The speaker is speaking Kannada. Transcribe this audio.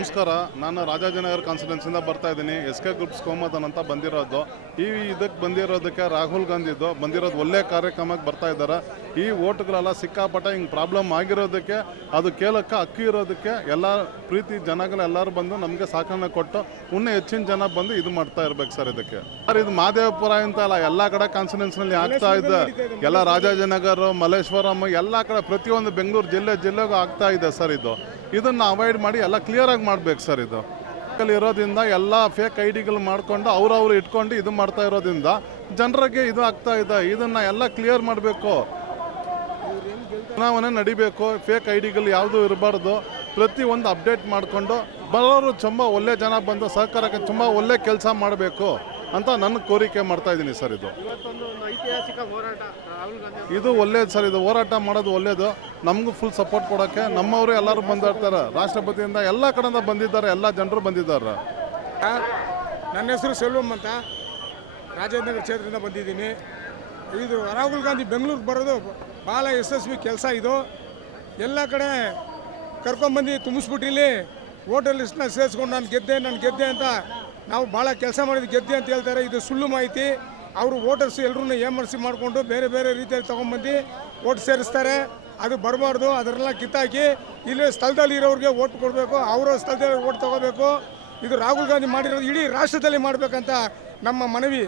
ನಮಸ್ಕಾರ. ನಾನು ರಾಜಾಜಿನಗರ ಕಾನ್ಸ್ಟಿಟ್ಯೂನ್ಸಿಯಿಂದ ಬರ್ತಾ ಇದ್ದೀನಿ. SK ಗ್ರೂಪ್ಸ್ ಕೋಮದನ್ ಅಂತ ಬಂದಿರೋದು. ಇದಕ್ಕೆ ಬಂದಿರೋದಕ್ಕೆ ರಾಹುಲ್ ಗಾಂಧಿದು ಬಂದಿರೋದು ಒಳ್ಳೆ ಕಾರ್ಯಕ್ರಮಕ್ಕೆ ಬರ್ತಾ ಇದ್ದಾರೆ. ಈ ಓಟ್ಗಳೆಲ್ಲ ಸಿಕ್ಕಾಪಟ್ಟೆ ಹಿಂಗೆ ಪ್ರಾಬ್ಲಮ್ ಆಗಿರೋದಕ್ಕೆ, ಅದು ಕೇಳಕ್ಕೆ ಅಕ್ಕಿ ಇರೋದಕ್ಕೆ ಎಲ್ಲ ಪ್ರೀತಿ ಜನಗಳೆಲ್ಲರೂ ಬಂದು ನಮಗೆ ಸಹಕಾರ ಕೊಟ್ಟು ಇನ್ನೂ ಹೆಚ್ಚಿನ ಜನ ಬಂದು ಇದು ಮಾಡ್ತಾ ಇರ್ಬೇಕು ಸರ್. ಇದಕ್ಕೆ ಸರ್ ಇದು ಮಹದೇವಪುರ ಅಂತ ಅಲ್ಲ, ಎಲ್ಲ ಕಡೆ ಕಾನ್ಸ್ಟಿಟ್ಯೂನ್ಸ್ನಲ್ಲಿ ಆಗ್ತಾ ಇದೆ. ಎಲ್ಲ ರಾಜಾಜಿನಗರ, ಮಲ್ಲೇಶ್ವರಂ ಎಲ್ಲ ಕಡೆ ಪ್ರತಿಯೊಂದು ಬೆಂಗಳೂರು ಜಿಲ್ಲೆಗೂ ಆಗ್ತಾ ಇದೆ ಸರ್. ಇದನ್ನು ಅವಾಯ್ಡ್ ಮಾಡಿ ಎಲ್ಲ ಕ್ಲಿಯರಾಗಿ ಮಾಡಬೇಕು ಸರ್. ಇದು ಇರೋದ್ರಿಂದ ಎಲ್ಲ ಫೇಕ್ ಐಡಿಗಳು ಮಾಡಿಕೊಂಡು ಅವ್ರವ್ರು ಇಟ್ಕೊಂಡು ಇದು ಮಾಡ್ತಾ ಇರೋದ್ರಿಂದ ಜನರಿಗೆ ಇದು ಆಗ್ತಾ ಇದೆ. ಇದನ್ನು ಎಲ್ಲ ಕ್ಲಿಯರ್ ಮಾಡಬೇಕು. ಚುನಾವಣೆ ನಡಿಬೇಕು, ಫೇಕ್ ಐಡಿಗಳು ಯಾವುದೂ ಇರಬಾರ್ದು. ಪ್ರತಿಯೊಂದು ಅಪ್ಡೇಟ್ ಮಾಡಿಕೊಂಡು ಬರೋರು ತುಂಬ ಒಳ್ಳೆ ಜನ ಬಂದು ಸಹಕಾರಕ್ಕೆ ತುಂಬ ಒಳ್ಳೆ ಕೆಲಸ ಮಾಡಬೇಕು ಅಂತ ನನ್ನ ಕೋರಿಕೆ ಮಾಡ್ತಾ ಇದ್ದೀನಿ ಸರ್. ಇದು ಒಳ್ಳೇದು ಸರ್. ಇದು ಹೋರಾಟ ಮಾಡೋದು ಒಳ್ಳೇದು. ನಮಗೂ ಫುಲ್ ಸಪೋರ್ಟ್ ಕೊಡೋಕ್ಕೆ ನಮ್ಮವರು ಎಲ್ಲರೂ ಬಂದಿರ್ತಾರೆ. ರಾಷ್ಟ್ರಪತಿಯಿಂದ ಎಲ್ಲ ಕಡೆಯಿಂದ ಬಂದಿದ್ದಾರೆ, ಎಲ್ಲ ಜನರು ಬಂದಿದ್ದಾರೆ. ನನ್ನ ಹೆಸರು ಸೆಲ್ವಂ ಅಂತ, ರಾಜೇಂದ್ರನಗರ ಕ್ಷೇತ್ರದಿಂದ ಬಂದಿದ್ದೀನಿ. ಇದು ರಾಹುಲ್ ಗಾಂಧಿ ಬೆಂಗಳೂರಿಗೆ ಬರೋದು ಭಾಳ ಯಶಸ್ವಿ ಕೆಲಸ. ಇದು ಎಲ್ಲ ಕಡೆ ಕರ್ಕೊಂಡ್ಬಂದು ತುಂಬಿಸ್ಬಿಟ್ಟಿಲ್ಲಿ ವೋಟರ್ ಲಿಸ್ಟ್ನ ಸೇರಿಸ್ಕೊಂಡು ನಾನು ಗೆದ್ದೆ ಅಂತ ನಾವು ಭಾಳ ಕೆಲಸ ಮಾಡಿದ್ದು ಗೆದ್ದೆ ಅಂತ ಹೇಳ್ತಾರೆ. ಇದು ಸುಳ್ಳು ಮಾಹಿತಿ. ಅವರು ವೋಟರ್ಸ್ ಎಲ್ಲರೂ ಏಮರ್ಸಿ ಮಾಡಿಕೊಂಡು ಬೇರೆ ಬೇರೆ ರೀತಿಯಲ್ಲಿ ತೊಗೊಂಡ್ಬಂದು ವೋಟ್ ಸೇರಿಸ್ತಾರೆ. ಅದು ಬರಬಾರ್ದು. ಅದನ್ನೆಲ್ಲ ಕಿತ್ತಾಕಿ ಇಲ್ಲಿ ಸ್ಥಳದಲ್ಲಿ ಇರೋರಿಗೆ ವೋಟ್ ಕೊಡಬೇಕು, ಅವರ ಸ್ಥಳದಲ್ಲಿ ವೋಟ್ ತೊಗೋಬೇಕು. ಇದು ರಾಹುಲ್ ಗಾಂಧಿ ಮಾಡಿರೋದು ಇಡೀ ರಾಷ್ಟ್ರದಲ್ಲಿ ಮಾಡಬೇಕಂತ ನಮ್ಮ ಮನವಿ.